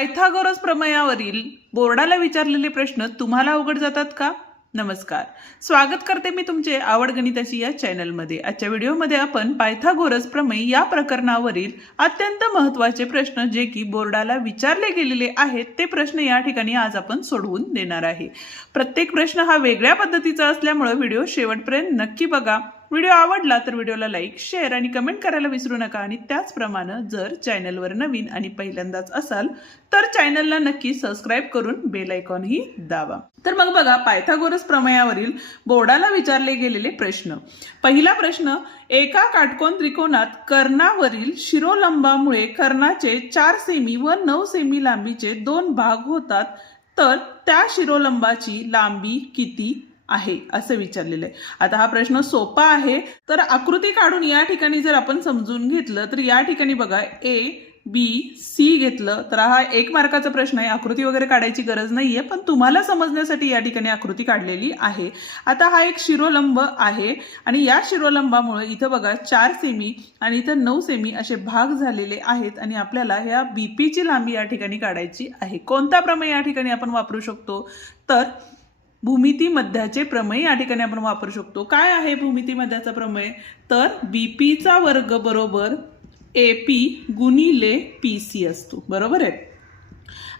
Pythagoras प्रमेयावरील बोर्डाला विचारलेले प्रश्न तुम्हाला अवघड जातात का? नमस्कार. स्वागत करते मी तुमचे आवड गणिताची या चॅनलमध्ये. आजच्या व्हिडिओमध्ये आपण पायथागोरस प्रमेय या प्रकरणावरील अत्यंत महत्त्वाचे प्रश्न जे की बोर्डाला विचारले गेलेले आहेत ते प्रश्न या ठिकाणी आज आपण सोडवून देणार आहे. प्रत्येक प्रश्न हा वेगळ्या पद्धतीचा असल्यामुळे व्हिडिओ शेवटपर्यंत नक्की बघा. व्हिडिओ आवडला तर व्हिडिओला लाईक शेअर आणि कमेंट करायला विसरू नका. आणि त्याचप्रमाणे जर चॅनलवर नवीन आणि पहिल्यांदाच असाल तर चॅनलला नक्की सबस्क्राईब करून बेल आयकॉनही दावा तर मग बघा पायथागोरस प्रमेयावरील बोर्डाला विचारले गेलेले प्रश्न. पहिला प्रश्न एका काटकोन त्रिकोणात कर्णावरील शिरोलंबामुळे कर्णाचे चार सेमी व नऊ सेमी लांबीचे दोन भाग होतात तर त्या शिरोलंबाची लांबी किती? आहे असं विचारलेलं आहे. आता हा प्रश्न सोपा आहे तर आकृती काढून या ठिकाणी जर आपण समजून घेतलं तर या ठिकाणी बघा ए बी सी घेतलं तर हा एक मार्काचा प्रश्न आहे. आकृती वगैरे काढायची गरज नाहीये पण तुम्हाला समजण्यासाठी या ठिकाणी आकृती काढलेली आहे. आता हा एक शिरोलंब आहे आणि या शिरोलंबामुळे इथं बघा चार सेमी आणि इथं नऊ सेमी असे भाग झालेले आहेत आणि आपल्याला ह्या बीपीची लांबी या ठिकाणी काढायची आहे. कोणता प्रमेय या ठिकाणी आपण वापरू शकतो? तर भूमिती मध्याचे प्रमेय या ठिकाणी आपण वापरू शकतो. काय आहे भूमिती मध्याचा प्रमेय? तर बीपीचा वर्ग बरोबर ए पी गुणिले पी सी असतो. बरोबर आहे?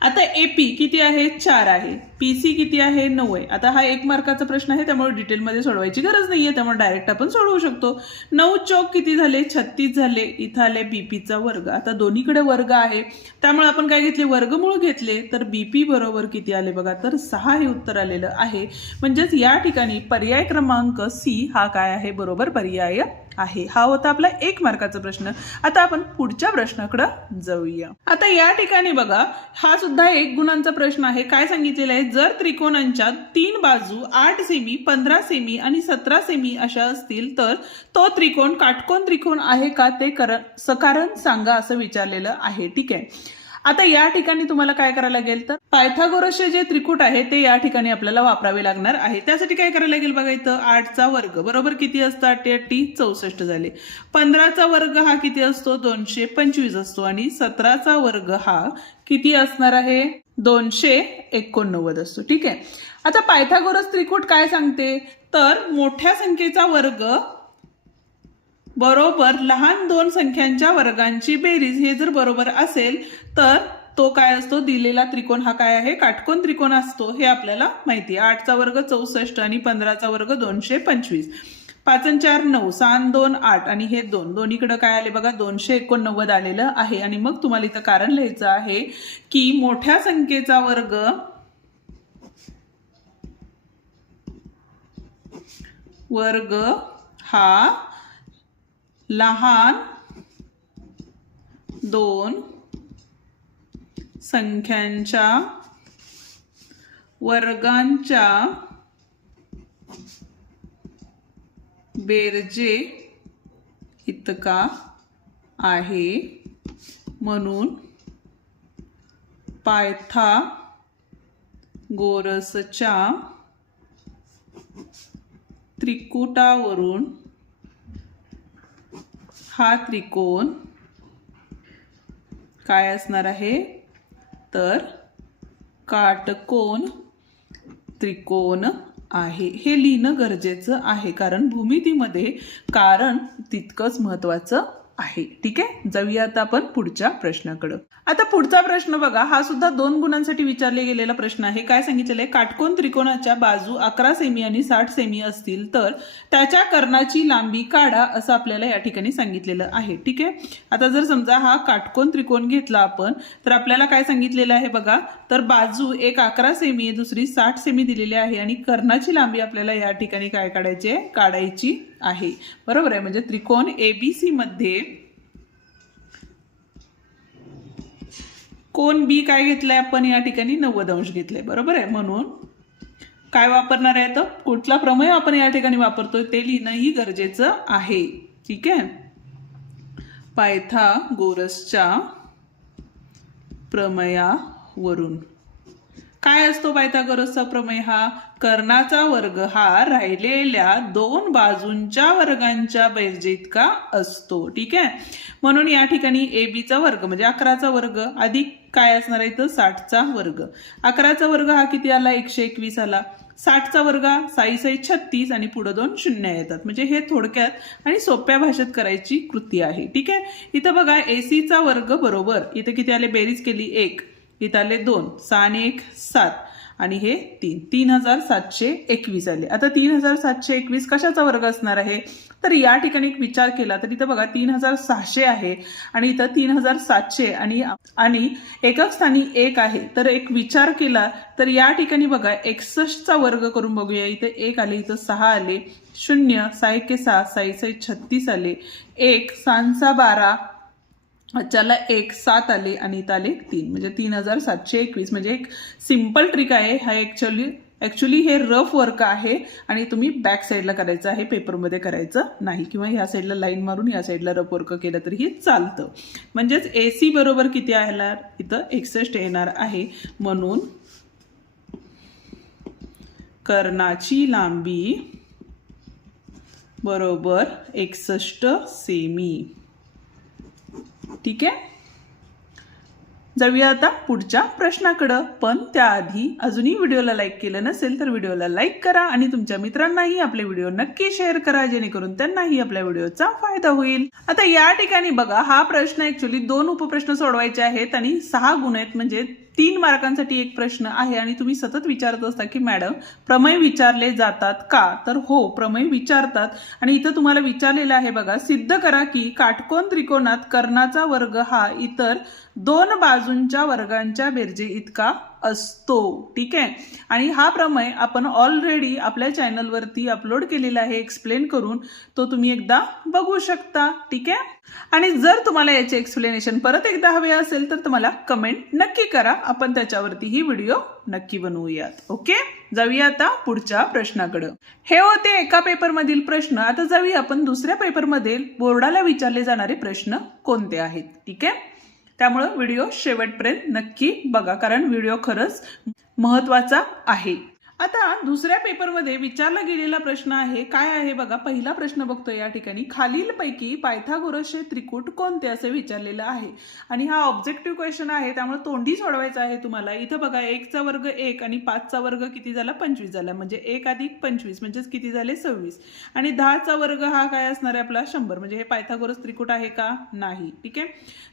आता ए पी किती आहे? चार आहे. पी सी किती आहे? नऊ आहे. आता हा एक मार्काचा प्रश्न आहे त्यामुळे डिटेलमध्ये सोडवायची गरज नाही आहे त्यामुळे डायरेक्ट आपण सोडवू शकतो. नऊ चौक किती झाले? छत्तीस झाले. इथं आले बीपीचा वर्ग. आता दोन्हीकडे वर्ग आहे. त्यामुळे आपण काय घेतले? वर्गमूळ घेतले. तर बी पी बरोबर किती आले बघा? तर सहा हे उत्तर आलेलं आहे. म्हणजेच या ठिकाणी पर्याय क्रमांक सी हा काय आहे? बरोबर पर्याय आहे. हा होता आपला एक मार्काचा प्रश्न. आता आपण पुढच्या प्रश्नाकडे जाऊया. आता या ठिकाणी बघा हा सुद्धा एक गुणांचा प्रश्न आहे. काय सांगितलेलं आहे? जर त्रिकोणांच्या तीन बाजू आठ सेमी पंधरा सेमी आणि सतरा सेमी अशा असतील तर तो त्रिकोण काटकोन त्रिकोण आहे का ते कर सकारण सांगा असं विचारलेलं आहे. ठीक आहे. आता या ठिकाणी तुम्हाला काय करायला लागेल तर पायथागोरसचे जे त्रिकूट आहे ते या ठिकाणी आपल्याला वापरावे लागणार आहे. त्यासाठी काय करायला लागेल बघा इथं आठचा वर्ग. बरोबर किती असतं आठ टी चौसष्ट झाले. पंधराचा वर्ग हा किती असतो? दोनशे पंचवीस असतो. आणि सतराचा वर्ग हा किती असणार आहे? दोनशे एकोणनव्वद असतो. ठीक आहे? आता पायथागोरस त्रिकूट काय सांगते? तर मोठ्या संख्येचा वर्ग बरोबर लहान दोन संख्यांच्या वर्गांची बेरीज हे जर बरोबर असेल तर तो काय असतो? दिलेला त्रिकोण हा काय आहे? काटकोन त्रिकोण असतो. हे आपल्याला माहिती आहे. आठचा वर्ग चौसष्ट आणि पंधराचा वर्ग दोनशे पंचवीस. पाच चार नऊ सहा दोन आठ आणि हे दोन. दोन्हीकडे काय आले बघा? दोनशे एकोणनव्वद आलेलं आहे. आणि मग तुम्हाला इथं कारण लिहायचं आहे की मोठ्या संख्येचा वर्ग वर्ग हा लहान दोन संख्यांच्या वर्गांच्या बेरजे इतका आहे म्हणून पायथा गोरसच्या त्रिकुटावरून हा त्रिकोण काय असणार आहे? तर काटकोन त्रिकोण आहे. हे लिहिणं गरजेचं आहे कारण भूमितीमध्ये कारण तितकंच महत्त्वाचं आहे. ठीक आहे? जाऊया आता आपण पुढच्या प्रश्नाकडं. आता पुढचा प्रश्न बघा. हा सुद्धा दोन गुणांसाठी विचारले गेलेला प्रश्न आहे. काय सांगितलेलं आहे? काटकोन त्रिकोणाच्या बाजू अकरा सेमी आणि साठ सेमी असतील तर त्याच्या कर्णाची लांबी काढा असं आपल्याला या ठिकाणी सांगितलेलं आहे. ठीक आहे? आता जर समजा हा काटकोन त्रिकोण घेतला आपण तर आपल्याला काय सांगितलेलं आहे बघा? तर बाजू एक अकरा सेमी दुसरी साठ सेमी दिलेली आहे आणि कर्णाची लांबी आपल्याला या ठिकाणी काय काढायची आहे? काढायची आहे. बरोबर आहे? म्हणजे त्रिकोण ए बी सीमध्ये कोण बी काय घेतलंय आपण? या ठिकाणी नव्वद अंश घेतलंय. बरोबर आहे? म्हणून काय वापरणार आहे तर कुठला प्रमेय आपण या ठिकाणी वापरतोय ते लिहिणंही गरजेचं आहे. ठीक आहे? पायथा गोरसच्या प्रमेयावरून. काय असतो पायथागोरसचा प्रमेय हा? कर्णाचा वर्ग हा राहिलेल्या दोन बाजूंच्या वर्गांच्या बेरजेइतका असतो. ठीक आहे? म्हणून या ठिकाणी ए बीचा वर्ग म्हणजे अकराचा वर्ग अधिक काय असणार आहे इथं? साठचा वर्ग. अकराचा वर्ग हा किती आला? एकशे एकवीस आला. साठचा वर्ग हा साई साई छत्तीस आणि पुढं दोन शून्य येतात. म्हणजे हे थोडक्यात आणि सोप्या भाषेत करायची कृती आहे. ठीक आहे? इथं बघा एसीचा वर्ग बरोबर. इथं किती आले? बेरीज केली. एक. इथं आले दोन सहा आणि एक सात. आणि हे तीन. तीन हजार सातशे एकवीस आले. आता तीन हजार सातशे एकवीस कशाचा वर्ग असणार आहे? तर या ठिकाणी एक विचार केला तर इथं बघा तीन हजार सहाशे आहे. आणि इथं तीन हजार सातशे आणि आणि एकक स्थानी एक आहे. तर एक विचार केला तर या ठिकाणी बघा एकसष्टचा वर्ग करून बघूया. इथं एक आले इथं सहा आले. शून्य सहा एके सहा साई साई छत्तीस आले. एक सांसा बारा त्याला एक सात आले आणि इथं आले तीन. म्हणजे तीन हजार सातशे एकवीस. म्हणजे एक सिंपल ट्रिक आहे. हा ॲक्च्युली ॲक्च्युली हे रफ वर्क आहे आणि तुम्ही बॅक साईडला करायचं आहे पेपरमध्ये करायचं नाही. किंवा ह्या साईडला लाईन मारून या साईडला रफ वर्क केलं तरी हे चालतं. म्हणजेच ए सी बरोबर किती आहे इथं एकसष्ट येणार आहे. म्हणून कर्णाची लांबी बरोबर एकसष्ट सेमी ठीक आहे? जाऊया आता पुढच्या प्रश्नाकडं. पण त्याआधी अजूनही व्हिडिओला लाईक केलं नसेल तर व्हिडिओला लाईक करा आणि तुमच्या मित्रांनाही आपले व्हिडिओ नक्की शेअर करा जेणेकरून त्यांनाही आपल्या व्हिडिओचा फायदा होईल. आता या ठिकाणी बघा हा प्रश्न ऍक्च्युली दोन उपप्रश्न सोडवायचे आहेत आणि सहा गुण आहेत म्हणजे तीन मार्कांसाठी एक प्रश्न आहे आणि तुम्ही सतत विचारत असता की मॅडम प्रमेय विचारले जातात का? तर हो प्रमेय विचारतात. आणि इथं तुम्हाला विचारलेलं आहे बघा सिद्ध करा की काटकोन त्रिकोणात कर्णाचा वर्ग हा इतर दोन बाजूंच्या वर्गांच्या बेरजे इतका असतो. ठीक आहे? आणि हा प्रमेय आपण ऑलरेडी आपल्या चॅनलवरती अपलोड केलेला आहे. एक्सप्लेन करून तो तुम्ही एकदा बघू शकता. ठीक आहे? आणि जर तुम्हाला याचे एक्सप्लेनेशन परत एकदा हवे असेल तर तुम्हाला कमेंट नक्की करा. आपण त्याच्यावरती ही व्हिडिओ नक्की बनवूयात. ओके जाऊया आता पुढच्या प्रश्नाकडं. हे होते एका पेपरमधील प्रश्न. आता जाऊया आपण दुसऱ्या पेपरमध्ये बोर्डाला विचारले जाणारे प्रश्न कोणते आहेत? ठीक आहे? त्यामुळं व्हिडिओ शेवटपर्यंत नक्की बघा कारण व्हिडिओ खरंच महत्त्वाचा आहे. आता दुसऱ्या पेपरमध्ये विचारला गेलेला प्रश्न आहे काय आहे बघा? पहिला प्रश्न बघतो या ठिकाणी. खालीलपैकी पायथागोरसचे त्रिकूट कोणते असे विचारलेलं आहे? आणि हा ऑब्जेक्टिव्ह क्वेश्चन आहे त्यामुळे तोंडी सोडवायचा आहे तुम्हाला. इथं बघा एकचा वर्ग एक आणि पाचचा वर्ग किती झाला? पंचवीस झाला. म्हणजे एक अधिक पंचवीस म्हणजेच किती झाले? सव्वीस. आणि दहाचा वर्ग हा काय असणार आहे आपला? शंभर. म्हणजे हे पायथागोरस त्रिकूट आहे का? नाही. ठीक आहे?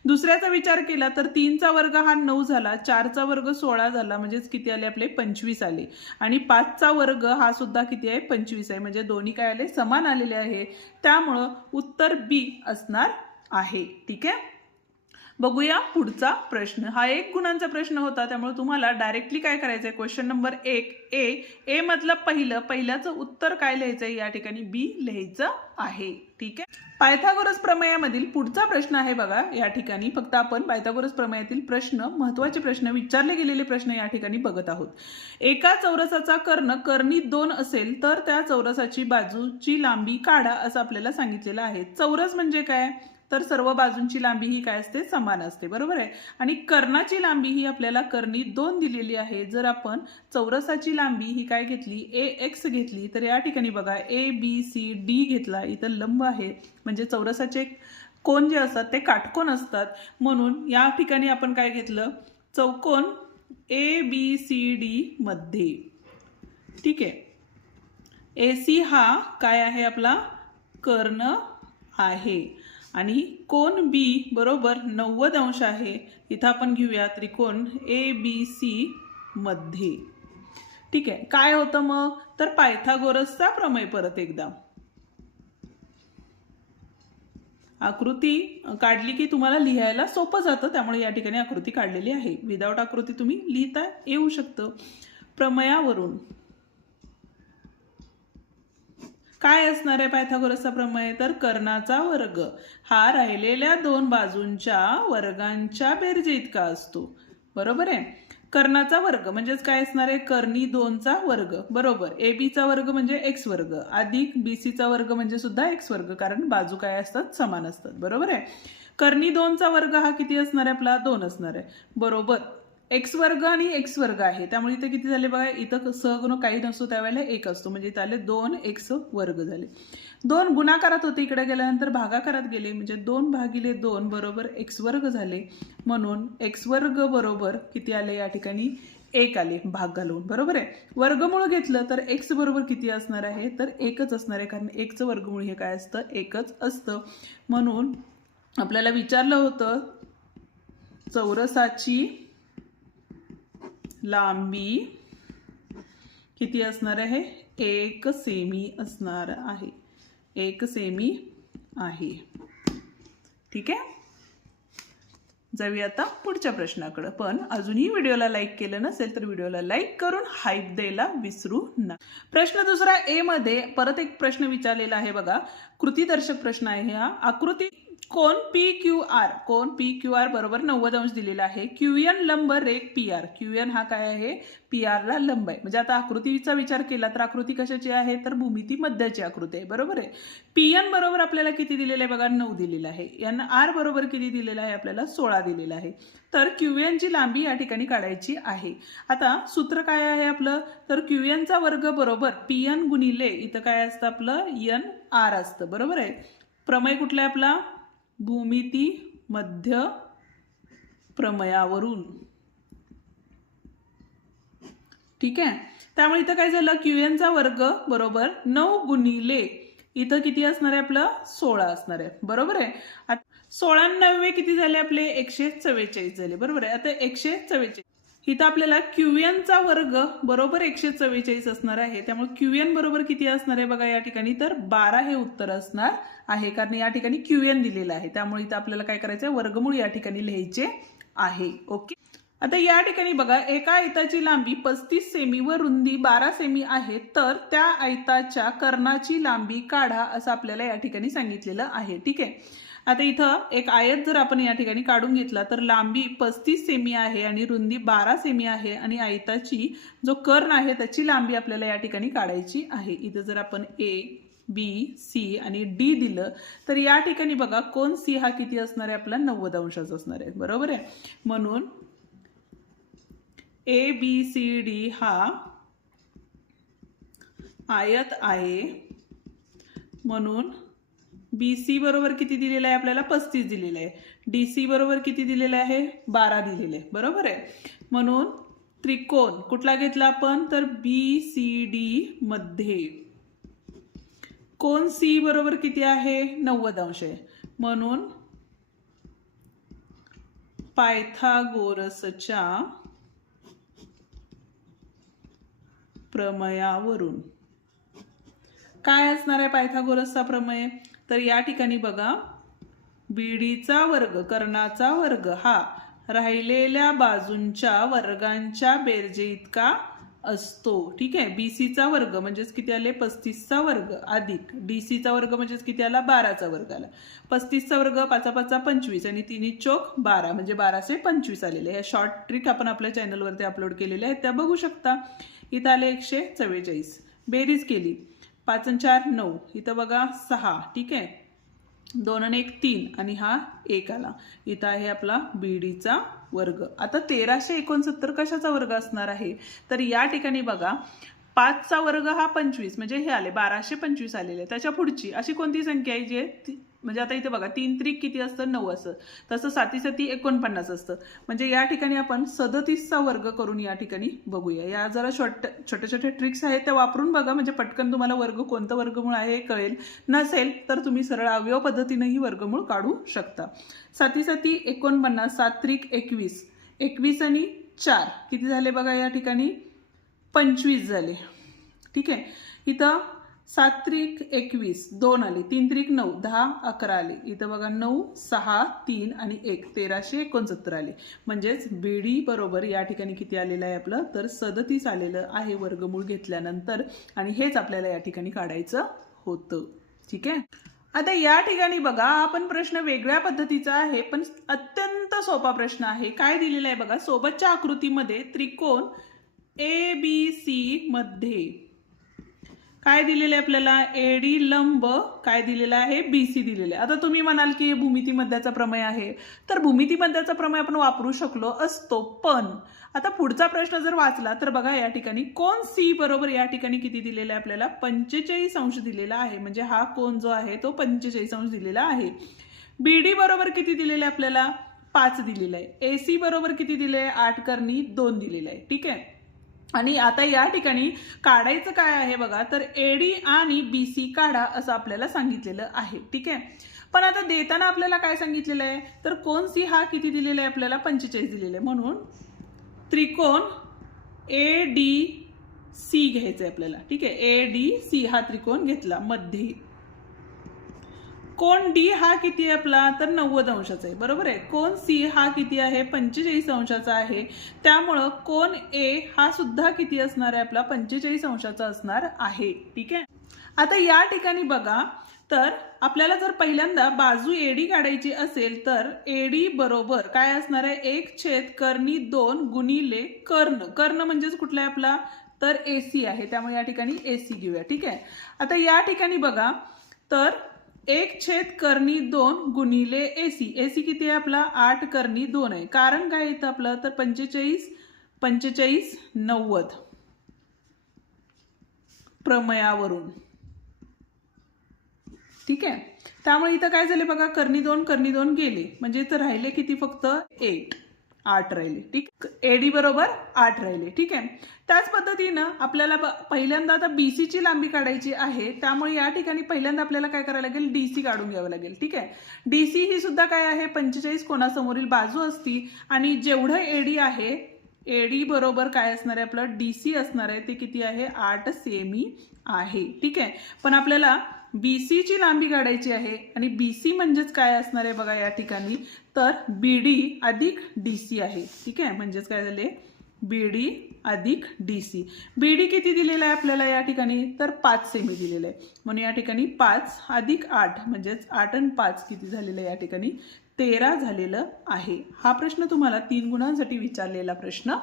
दुसऱ्याचा विचार केला तर तीनचा वर्ग हा नऊ झाला. चारचा वर्ग सोळा झाला. म्हणजेच किती आले आपले? पंचवीस आले. आणि पाचचा वर्ग हा सुद्धा किती आहे? पंचवीस आहे. म्हणजे दोन्ही काय आले? समान आलेले आहे. त्यामुळं उत्तर बी असणार आहे. ठीक आहे? बघूया पुढचा प्रश्न. हा एक गुणांचा प्रश्न होता त्यामुळे तुम्हाला डायरेक्टली काय करायचंय? क्वेश्चन नंबर एक ए ए मतलब पहिलं पहिल्याचं उत्तर काय लिहायचंय? या ठिकाणी बी लिहायचं आहे. ठीक आहे? पायथागोरस प्रमेयामधील पुढचा प्रश्न आहे बघा या ठिकाणी. फक्त आपण पायथागोरस प्रमेयातील प्रश्न महत्त्वाचे प्रश्न विचारले गेलेले प्रश्न या ठिकाणी बघत आहोत. एका चौरसाचा कर्ण कर्णी दोन असेल तर त्या चौरसाची बाजूची लांबी काढा असं आपल्याला सांगितलेलं आहे. चौरस म्हणजे काय? तर सर्व बाजूंची लांबी ही काय असते? समान असते. बरोबर आहे? आणि कर्णाची लांबी ही आपल्याला कर्णी दोन दिलेली आहे. जर आपण चौरसाची लांबी ही काय घेतली? ए एक्स घेतली तर या ठिकाणी बघा ए बी सी डी घेतला. इथं लंब आहे. म्हणजे चौरसाचे कोण जे असतात ते काटकोन असतात. म्हणून या ठिकाणी आपण काय घेतलं? चौकोन ए बी सी डी मध्ये. ठीक आहे? ए सी हा काय आहे आपला? कर्ण आहे. आणि कोण बी बरोबर नव्वद अंश आहे. इथं आपण घेऊया त्रिकोण ए बी सी मध्ये. ठीक आहे. काय होतं मग? तर पायथागोरसचा प्रमेय परत एकदा. आकृती काढली की तुम्हाला लिहायला सोपं जातं त्यामुळे या ठिकाणी आकृती काढलेली आहे. विदाऊट आकृती तुम्ही लिहिता येऊ शकतं. प्रमयावरून. काय असणार आहे पायथागोरसचा प्रमेय तर कर्णाचा वर्ग. हा राहिलेल्या दोन बाजूंच्या वर्गांच्या बेरजे इतका असतो. बरोबर आहे? कर्णाचा वर्ग म्हणजेच काय असणार आहे? कर्णी दोनचा वर्ग. बरोबर. ए बीचा वर्ग म्हणजे एक्स वर्ग. अधिक बी सीचा वर्ग म्हणजे सुद्धा एक्स वर्ग कारण बाजू काय असतात? समान असतात. बरोबर आहे? कर्णी दोनचा वर्ग हा किती असणार आहे? आपला दोन असणार आहे. बरोबर. एक्स वर्ग आणि एक्स वर्ग आहे. त्यामुळे इथे किती झाले बघा? इथं सहगुण काही नसतो त्यावेळेला एक असतो. म्हणजे इथं आले दोन एक्स वर्ग झाले. दोन गुणाकारात होते इकडे गेल्यानंतर भागाकारात गेले. म्हणजे दोन भागिले दोन बरोबर एक्स वर्ग झाले. म्हणून एक्स वर्ग बरोबर किती आले? या ठिकाणी एक आले. भाग घालून. बरोबर आहे? वर्गमूळ घेतलं तर एक्स बरोबर किती असणार आहे? तर एकच असणार आहे. कारण एकचं वर्गमूळ हे काय असतं? एकच असतं. म्हणून आपल्याला विचारलं होतं चौरसाची लांबी किती असणार आहे? एक सेमी असणार आहे. एक सेमी आहे. ठीक आहे? जाऊया आता पुढच्या प्रश्नाकडं. पण अजूनही व्हिडिओला लाईक केलं नसेल तर व्हिडिओला लाईक करून हाईप द्यायला विसरू नका. प्रश्न दुसरा ए मध्ये परत एक प्रश्न विचारलेला आहे बघा. कृतीदर्शक प्रश्न आहे हा. आकृती कोण पी क्यू आर कोण पी क्यू आर बरोबर नव्वद अंश दिलेला आहे. क्यू एन लंब रेख पी आर क्यू एन हा काय आहे? पी आरला लंब आहे. म्हणजे आता आकृतीचा विचार केला तर आकृती कशाची आहे? तर भूमिती मध्याची आकृती आहे. बरोबर आहे? पी एन बरोबर आपल्याला किती दिलेलं आहे बघा? नऊ दिलेलं आहे. एन आर बरोबर किती दिलेलं आहे? आपल्याला सोळा दिलेला आहे. तर क्यूएनची लांबी या ठिकाणी काढायची आहे. आता सूत्र काय आहे आपलं? तर क्यू एनचा वर्ग बरोबर पी एन गुणिले इथं काय असतं आपलं? एन आर असतं. बरोबर आहे? प्रमेय कुठला आहे आपला? भूमिती मध्य प्रमयावरून. ठीक आहे? त्यामुळे इथं काय झालं? क्यू एनचा वर्ग बरोबर? नऊ गुणिले इथं किती असणार आहे आपलं? सोळा असणार आहे. बरोबर आहे? आता सोळा नव्वे किती झाले आपले? एकशे चव्वेचाळीस झाले. बरोबर आहे? आता एकशे चव्वेचाळीस. इथं आपल्याला क्यूएनचा वर्ग बरोबर एकशे चव्वेचाळीस असणार आहे. त्यामुळे क्यूएन बरोबर किती असणार आहे बघा या ठिकाणी? तर बारा हे उत्तर असणार आहे कारण या ठिकाणी क्यूएन दिलेलं आहे. त्यामुळे इथं आपल्याला काय करायचं आहे? वर्गमूळ या ठिकाणी लिहायचे आहे. ओके? आता या ठिकाणी बघा एका आयताची लांबी पस्तीस सेमी व रुंदी बारा सेमी आहे. तर त्या आयताच्या कर्णाची लांबी काढा असं आपल्याला या ठिकाणी सांगितलेलं आहे. ठीक आहे? आता इथं एक आयत जर आपण या ठिकाणी काढून घेतला तर लांबी पस्तीस सेमी आहे आणि रुंदी बारा सेमी आहे आणि आयताची जो कर्ण आहे त्याची लांबी आपल्याला या ठिकाणी काढायची आहे. इथं जर आपण ए बी सी आणि डी दिलं तर या ठिकाणी बघा कोण सी हा किती असणार आहे? आपला नव्वद अंशाचा असणार आहे. बरोबर आहे? म्हणून ए बी सी डी हा आयत आहे. म्हणून बी सी बरोबर किती दिलेलं आहे आपल्याला? पस्तीस दिलेलं आहे. डी सी बरोबर किती दिलेलं आहे? बारा दिलेलं आहे. बरोबर आहे? म्हणून त्रिकोण कुठला घेतला आपण? तर बी सी डी मध्ये. कोण सी बरोबर किती आहे? नव्वद अंश आहे. म्हणून पायथागोरसच्या प्रमयावरून. काय असणार आहे पायथागोरसचा प्रमेय? तर या ठिकाणी बघा बीडीचा वर्ग कर्णाचा वर्ग हा राहिलेल्या बाजूंच्या वर्गांच्या बेरजे इतका असतो. ठीक आहे? बी सीचा वर्ग म्हणजेच किती आले? पस्तीसचा वर्ग अधिक. डी सीचा वर्ग म्हणजेच किती आला? बाराचा वर्ग आला. पस्तीसचा वर्ग पाचा पाचा पंचवीस आणि तिन्ही चोक बारा म्हणजे बाराशे पंचवीस आलेले. या शॉर्ट ट्रिक आपण आपल्या चॅनलवरती अपलोड केलेल्या आहेत त्या बघू शकता. इथं आले एकशे चव्वेचाळीस. बेरीज केली. पाच आणि चार नऊ. इथं बघा सहा. ठीक आहे? दोन आणि एक तीन. आणि हा एक आला. इथं आहे आपला बीडीचा वर्ग. आता तेराशे एकोणसत्तर कशाचा वर्ग असणार आहे? तर या ठिकाणी बघा पाचचा वर्ग हा पंचवीस. म्हणजे हे आले. बाराशे पंचवीस आलेले. त्याच्या पुढची अशी कोणती संख्या आहे जे ती- म्हणजे आता इथे बघा तीन त्रिक किती असतं? नऊ असतं तसं साती साती एकोणपन्नास असतं. म्हणजे या ठिकाणी आपण सदतीसचा वर्ग करून या ठिकाणी बघूया. या जरा शॉर्ट छोटे छोटे ट्रिक्स आहेत त्या वापरून बघा. म्हणजे पटकन तुम्हाला वर्ग कोणतं वर्गमूळ आहे हे कळेल. नसेल तर तुम्ही सरळ अवयव पद्धतीनेही वर्गमूळ काढू शकता. साती साती एकोणपन्नास सात त्रिक एकवीस. एकवीस आणि चार. किती झाले बघा या ठिकाणी? पंचवीस झाले. ठीक आहे? इथं सात त्रिक एकवीस दोन आले तीन त्रिक नऊ दहा अकरा आले. इथं बघा नऊ सहा तीन आणि एक तेराशे एकोणसत्तर आले. म्हणजेच बीडी बरोबर या ठिकाणी किती आलेलं आहे आपलं? तर सदतीस आलेलं आहे वर्गमूळ घेतल्यानंतर आणि हेच आपल्याला या ठिकाणी काढायचं होतं. ठीक आहे? आता या ठिकाणी बघा आपण प्रश्न वेगळ्या पद्धतीचा आहे पण अत्यंत सोपा प्रश्न आहे. काय दिलेला आहे बघा? सोबतच्या आकृतीमध्ये त्रिकोण ए बी सी मध्ये. काय दिलेलं आहे आपल्याला? एडी लंब. काय दिलेलं आहे? बी सी दिलेलं आहे. आता तुम्ही म्हणाल की भूमितीमध्याचा भूमिती मध्याचा प्रमेय आहे. तर भूमिती मध्याचा प्रमेय आपण वापरू शकलो असतो पण आता पुढचा प्रश्न जर वाचला तर बघा या ठिकाणी कोण सी बरोबर या ठिकाणी किती दिलेला आहे आपल्याला? पंचेचाळीस अंश दिलेला आहे. म्हणजे हा कोण जो आहे तो पंचेचाळीस अंश दिलेला आहे. बी डी बरोबर किती दिलेलं आहे आपल्याला? पाच दिलेलं आहे. ए सी बरोबर किती दिले आहे? आठ करणी दोन दिलेलं आहे. ठीक आहे? आणि आता या ठिकाणी काढायचं काय आहे बघा तर एडी आणि बी सी काढा असं आपल्याला सांगितलेलं आहे ठीक आहे? पण आता देताना आपल्याला काय सांगितलेलं आहे? तर कोण सी हा किती दिलेला आहे? आपल्याला पंचेचाळीस दिलेला आहे. म्हणून त्रिकोण ए डी सी घ्यायचं आहे आपल्याला ठीक आहे? ए डी सी हा त्रिकोण घेतला मध्ये कोण डी हा किती आहे आपला? तर नव्वद अंशाचा आहे. बरोबर आहे? कोण सी हा किती आहे? पंचेचाळीस अंशाचा आहे. त्यामुळं कोण ए हा सुद्धा किती असणार आहे आपला? पंचेचाळीस अंशाचा असणार आहे. ठीक आहे? आता या ठिकाणी बघा. तर आपल्याला जर पहिल्यांदा बाजू एडी काढायची असेल तर एडी बरोबर काय असणार आहे? एक छेद कर्णी दोन गुणिले कर्ण. कर्ण म्हणजेच कुठला आहे आपला? तर एसी आहे. त्यामुळे या ठिकाणी एसी घेऊया. ठीक आहे? आता या ठिकाणी बघा. तर एक छेद करणी दोन गुणिले ए सी ए सी किती आहे आपला? आठ करणी दोन आहे. कारण काय येतं आपलं? तर पंचेचाळीस पंचेचाळीस नव्वद. प्रमयावरून. ठीक आहे? त्यामुळे इथं काय झाले बघा? करणी दोन करणी दोन गेले. म्हणजे इथं राहिले किती फक्त? एट आठ राहिले ठीक? एडी बरोबर आठ राहिले ठीक आहे? त्याच पद्धतीनं आपल्याला पहिल्यांदा आता बी ची लांबी काढायची आहे त्यामुळे या ठिकाणी पहिल्यांदा आपल्याला काय करायला लागेल? डी सी काढून घ्यावं लागेल ठीक आहे? डी सी ही सुद्धा काय आहे? पंचेचाळीस कोणासमोरील बाजू असती आणि जेवढं एडी आहे एडी बरोबर काय असणार आहे आपलं? डी सी असणार आहे ते किती आहे? आठ सेमी आहे ठीक आहे? पण आपल्याला बी सीची लांबी काढायची आहे. आणि बी सी म्हणजेच काय असणार आहे बघा या ठिकाणी? तर बी डी अधिक डी सी आहे. ठीक आहे? म्हणजेच काय झाले? बी डी अधिक डी सी बी डी किती दिलेलं आहे आपल्याला या ठिकाणी? तर पाच सेमी दिलेलं आहे. म्हणून या ठिकाणी पाच अधिक आठ म्हणजेच आठ आणि पाच किती झालेलं आहे या ठिकाणी? तेरा झालेलं आहे. हा प्रश्न तुम्हाला तीन गुणांसाठी विचारलेला प्रश्न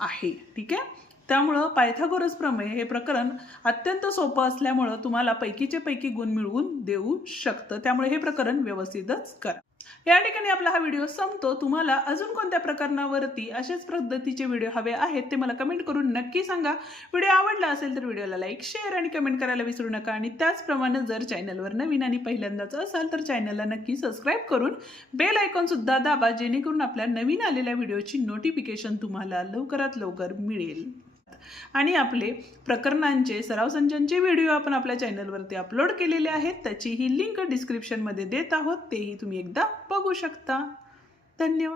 आहे. ठीक आहे? त्यामुळं पायथागोरस प्रमेय हे प्रकरण अत्यंत सोपं असल्यामुळं तुम्हाला पैकीचे पैकी गुण मिळवून देऊ शकतं. त्यामुळे हे प्रकरण व्यवस्थितच करा. या ठिकाणी आपला हा व्हिडिओ संपतो. तुम्हाला अजून कोणत्या प्रकरणावरती अशाच पद्धतीचे व्हिडिओ हवे आहेत ते मला कमेंट करून नक्की सांगा. व्हिडिओ आवडला असेल तर व्हिडिओला लाईक शेअर आणि कमेंट करायला विसरू नका. आणि त्याचप्रमाणे जर चॅनलवर नवीन आणि पहिल्यांदाच असाल तर चॅनलला नक्की सबस्क्राईब करून बेल आयकॉनसुद्धा दाबा जेणेकरून आपल्या नवीन आलेल्या व्हिडिओची नोटिफिकेशन तुम्हाला लवकरात लवकर मिळेल. आणि आपले प्रकरणांचे सराव संचनचे व्हिडिओ आपण आपल्या चॅनलवरती अपलोड केलेले आहेत. त्याची ही लिंक डिस्क्रिप्शनमध्ये देत आहोत. तेही तुम्ही एकदा बघू शकता. धन्यवाद.